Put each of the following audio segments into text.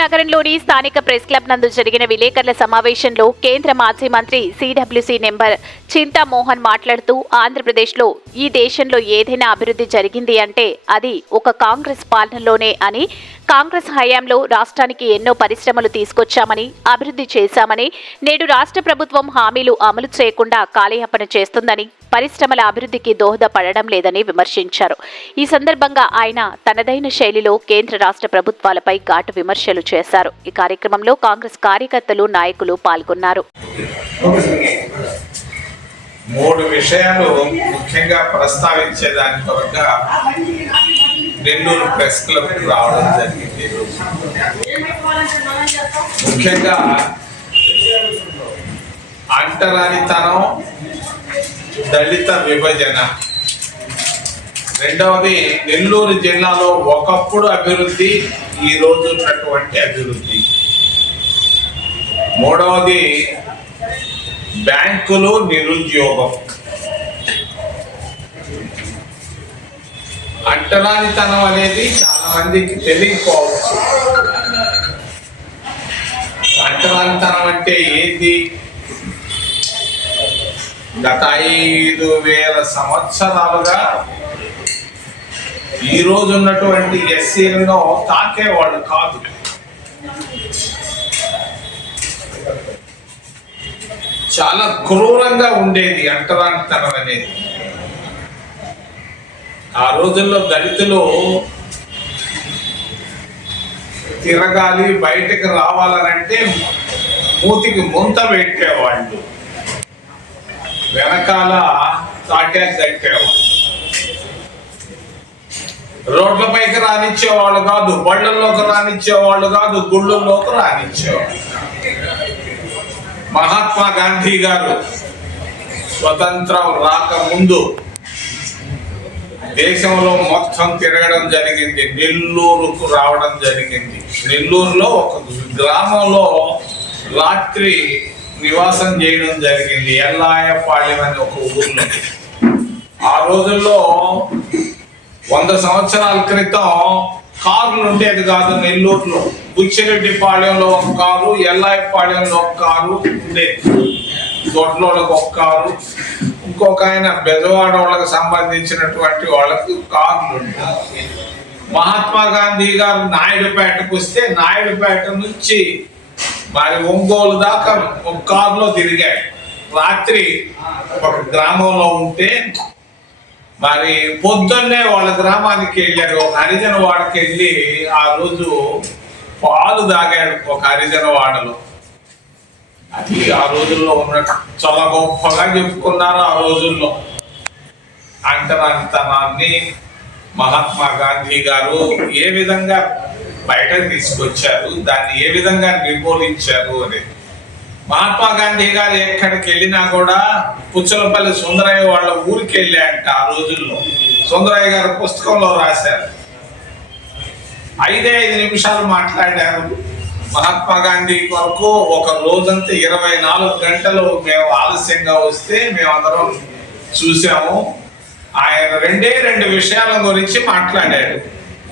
నగరంలోని స్థానిక press club నందు జరిగిన విలేకరుల సమావేశంలో కేంద్ర మాజీ మంత్రి సిడబ్ల్యూసీ నెంబర్ చింతామోహన్ మాట్లాడుతూ ఆంధ్రప్రదేశ్లో ఈ దేశంలో ఏదైనా అభివృద్ధి జరిగింది అంటే అది ఒక కాంగ్రెస్ పాలనలోనే అని, కాంగ్రెస్ హయాంలో రాష్ట్రానికి ఎన్నో పరిశ్రమలు తీసుకొచ్చామని, అభివృద్ధి చేశామని, నేడు రాష్ట్ర ప్రభుత్వం హామీలు అమలు చేయకుండా కాలయాపన చేస్తుందని, పరిశ్రమల అభివృద్ధికి దోహదపడడం లేదని విమర్శించారు. ఈ సందర్భంగా ఆయన తనదైన శైలిలో కేంద్ర రాష్ట్ర ప్రభుత్వాలపై ఘాటు విమర్శలు చేశారు. ఈ కార్యక్రమంలో కాంగ్రెస్ కార్యకర్తలు, నాయకులు పాల్గొన్నారు. మూడు విషయాలు ముఖ్యంగా ప్రస్తావించేదాని కొరగా నెల్లూరు ప్రెస్ క్లబ్ రావడం జరిగింది. ముఖ్యంగా అంటరానితనం, దళిత విభజన, రెండవది నెల్లూరు జిల్లాలో ఒకప్పుడు అభివృద్ధి, ఈ రోజు ఉన్నటువంటి అభివృద్ధి, మూడవది బ్యాంకులు, నిరుద్యోగం. అంటరానితనం అనేది చాలా మందికి తెలియకపోవచ్చు. అంటరానితనం అంటే ఏంది? గత 5,000 సంవత్సరాలుగా ఈ రోజు ఉన్నటువంటి ఎస్సీలను తాకేవాళ్ళు కాదు. చాలా క్రూరంగా ఉండేది అంటరానితనం అనేది. ఆ రోజుల్లో దళితులు తిరగాలి, బయటకు రావాలనంటే మూతికి ముంత పెట్టేవాళ్ళు, వెనకాల తాటాకు కట్టేవాళ్ళు. రోడ్లపైకి రానిచ్చేవాళ్ళు కాదు, బళ్ళల్లోకి రానిచ్చేవాళ్ళు కాదు, గుళ్ళల్లోకి రానిచ్చేవాళ్ళు. మహాత్మా గాంధీ గారు స్వతంత్రం రాకముందు దేశంలో మొత్తం తిరగడం జరిగింది. నెల్లూరుకు రావడం జరిగింది. నెల్లూరులో ఒక గ్రామంలో రాత్రి నివాసం చేయడం జరిగింది, ఎల్లాయపాళ్యం అనే ఒక ఊర్లో. ఆ రోజుల్లో 100 సంవత్సరాల క్రితం కార్లు ఉండేది కాదు నెల్లూరులో. బుచ్చిరెడ్డిపాళ్యంలో ఒక కారు, ఎల్లాయపాళ్యంలో ఒక కారు ఉండేది, దొడ్లోళ్ళకి ఒక కారు, ఇంకొక ఆయన బెజవాడ వాళ్ళకి సంబంధించినటువంటి వాళ్ళకి కార్లు ఉండేది. మహాత్మా గాంధీ గారు నాయుడుపేటకు వస్తే నాయుడుపేట నుంచి మరి ఒంగోలు దాకా ఒక కారులో తిరిగాడు. రాత్రి ఒక గ్రామంలో ఉంటే మరి పొద్దున్నే వాళ్ళ గ్రామానికి వెళ్ళాడు. ఒక హరిజన వాడకి వెళ్ళి ఆ రోజు పాలు తాగాడు ఒక హరిజన వాడలో. అది ఆ రోజుల్లో ఉన్నట్టు చాలా గొప్పగా చెప్పుకున్నారు. ఆ రోజుల్లో అంటరానితనాన్ని మహాత్మా గాంధీ గారు ఏ విధంగా బయటకు తీసుకొచ్చారు, దాన్ని ఏ విధంగా నిర్మూలించారు అనేది. మహాత్మా గాంధీ గారు ఎక్కడికి వెళ్ళినా కూడా పుచ్చలపల్లి సుందరయ్య వాళ్ళ ఊరికి వెళ్ళాయంట. ఆ రోజుల్లో సుందరయ్య గారు పుస్తకంలో రాశారు. 5 నిమిషాలు మాట్లాడారు. మహాత్మా గాంధీ కొరకు ఒక రోజంతా 24 గంటలు మేము ఆలస్యంగా వస్తే మేమందరం చూసాము. ఆయన 2 విషయాల గురించి మాట్లాడాడు.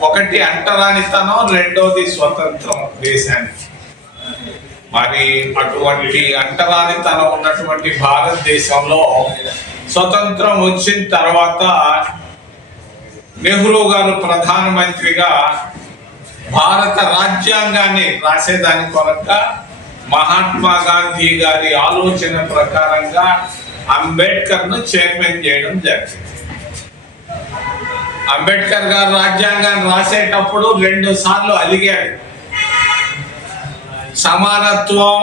ఒకటి అంటరానితనం, రెండోది స్వతంత్రం దేశానికి. మరి అటువంటి అంటరానితనం ఉన్నటువంటి భారతదేశంలో స్వతంత్రం వచ్చిన తర్వాత నెహ్రూ గారు ప్రధానమంత్రిగా భారత రాజ్యాంగాన్ని రాసేదాని కొరగా మహాత్మా గాంధీ గారి ఆలోచన ప్రకారంగా అంబేద్కర్ ను చైర్మన్ చేయడం జరిగింది. అంబేద్కర్ గారు రాజ్యాంగాన్ని రాసేటప్పుడు 2 సార్లు అలిగాడు. సమానత్వం,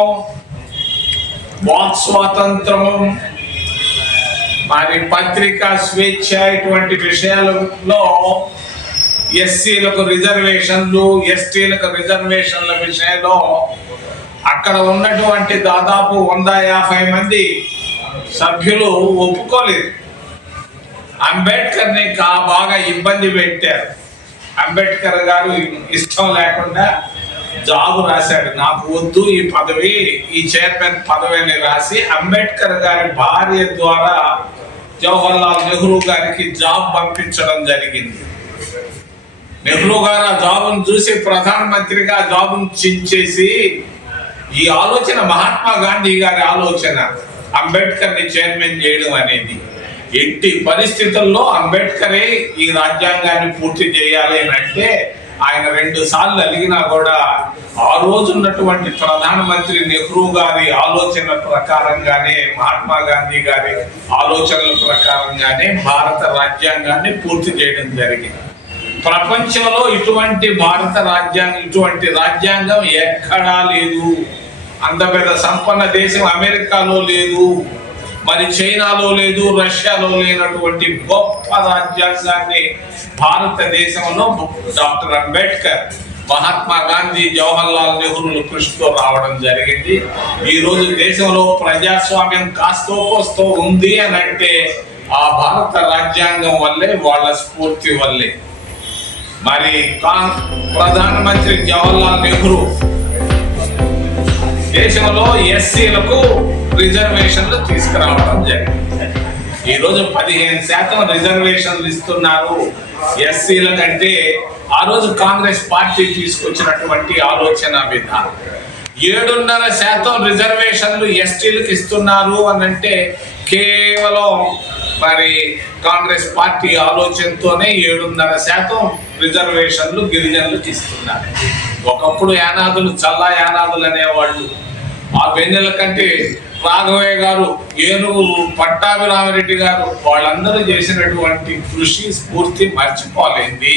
వాక్ స్వాతంత్రం, మరి పత్రికా స్వేచ్ఛ, ఇటువంటి విషయాలలో ఎస్సీలకు రిజర్వేషన్లు, ఎస్టీలకు రిజర్వేషన్ల విషయంలో అక్కడ ఉన్నటువంటి దాదాపు 150 మంది సభ్యులు ఒప్పుకోలేదు. అంబేద్కర్ని బాగా ఇబ్బంది పెట్టారు. అంబేద్కర్ గారు ఇష్టం లేకుండా జాబు రాశాడు. నాకు వద్దు ఈ పదవి, ఈ చైర్మన్ పదవిని రాసి అంబేద్కర్ గారి భార్య ద్వారా జవహర్లాల్ నెహ్రూ గారికి జాబ్ పంపించడం జరిగింది. నెహ్రూ గారు ఆ జాబును చూసి ప్రధానమంత్రిగా జాబును చించేసి ఈ ఆలోచన మహాత్మా గాంధీ గారి ఆలోచన అంబేద్కర్ ని చైర్మన్ చేయడం అనేది. ఎట్టి పరిస్థితుల్లో అంబేద్కరే ఈ రాజ్యాంగాన్ని పూర్తి చేయాలి అని అంటే ఆయన 2 సార్లు అలిగినా కూడా ఆ రోజు ఉన్నటువంటి ప్రధానమంత్రి నెహ్రూ గారి ఆలోచన ప్రకారంగానే, మహాత్మా గాంధీ గారి ఆలోచనల ప్రకారంగానే భారత రాజ్యాంగాన్ని పూర్తి చేయడం జరిగింది. ప్రపంచంలో ఇటువంటి ఇటువంటి రాజ్యాంగం ఎక్కడా లేదు. అంత పెద్ద సంపన్న దేశం అమెరికాలో లేదు, మరి చైనాలో లేదు, రష్యాలో లేనటువంటి గొప్ప రాజ్యాంగాన్ని భారతదేశంలో డాక్టర్ అంబేద్కర్, మహాత్మా గాంధీ, జవహర్ లాల్ నెహ్రూలు కృషితో రావడం జరిగింది. ఈ రోజు దేశంలో ప్రజాస్వామ్యం కాస్తో కోస్తో ఉంది అని అంటే ఆ భారత రాజ్యాంగం వల్లే, వాళ్ళ స్ఫూర్తి వల్లే. మరి ప్రధానమంత్రి జవహర్ లాల్ నెహ్రూ దేశంలో ఎస్సీలకు రిజర్వేషన్లు తీసుకురావడం జరిగింది. ఈరోజు 15% రిజర్వేషన్లు ఇస్తున్నారు ఎస్సీల కంటే. ఆ రోజు కాంగ్రెస్ పార్టీ తీసుకొచ్చినటువంటి ఆలోచన విధానం 7.5% రిజర్వేషన్లు ఎస్టీలకు ఇస్తున్నారు అని అంటే కేవలం మరి కాంగ్రెస్ పార్టీ ఆలోచనతోనే 7.5% రిజర్వేషన్లు గిరిజనులకు ఇస్తున్నారు. ఒకప్పుడు యానాదులు, చల్లా యానాదులు అనేవాళ్ళు. ఆ వెన్నెల కంటే రాఘవయ్య గారు, ఏనుగు పట్టాభిరామరెడ్డి గారు, వాళ్ళందరూ చేసినటువంటి కృషి స్ఫూర్తి మర్చిపోలేంది.